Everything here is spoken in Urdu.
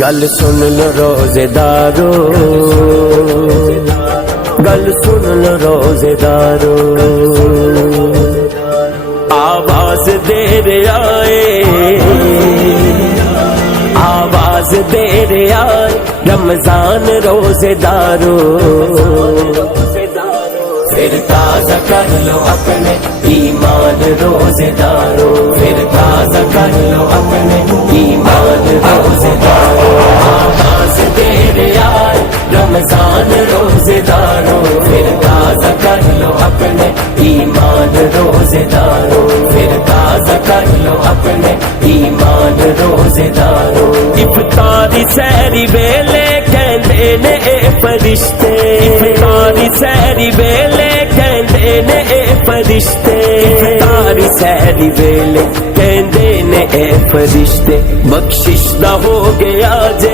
گل سن لو روزے دارو، گل سن لو روزے دارو، آواز دے رہے آئے، آواز دے رہے آئے رمضان روزے دارو، پھر تازہ کر لو اپنے ایمان روزے دارو، پھر تازہ کر لو اپنے ایمان روزے دارو، آواز دے رہے آئے رمضان روزے دارو، پھر تازہ کر لو اپنے ایمان روزے دارو، پھر تازہ کر لو اپنے ایمان روزے دارو، افطاری سحری ویلے کہندے نے اے فرشتے، افطاری سحری ویلے کہندے نے اے فرشتے، افطاری سحری ویلے کہندے نے اے فرشتے، بخشش دا ہو گیا جے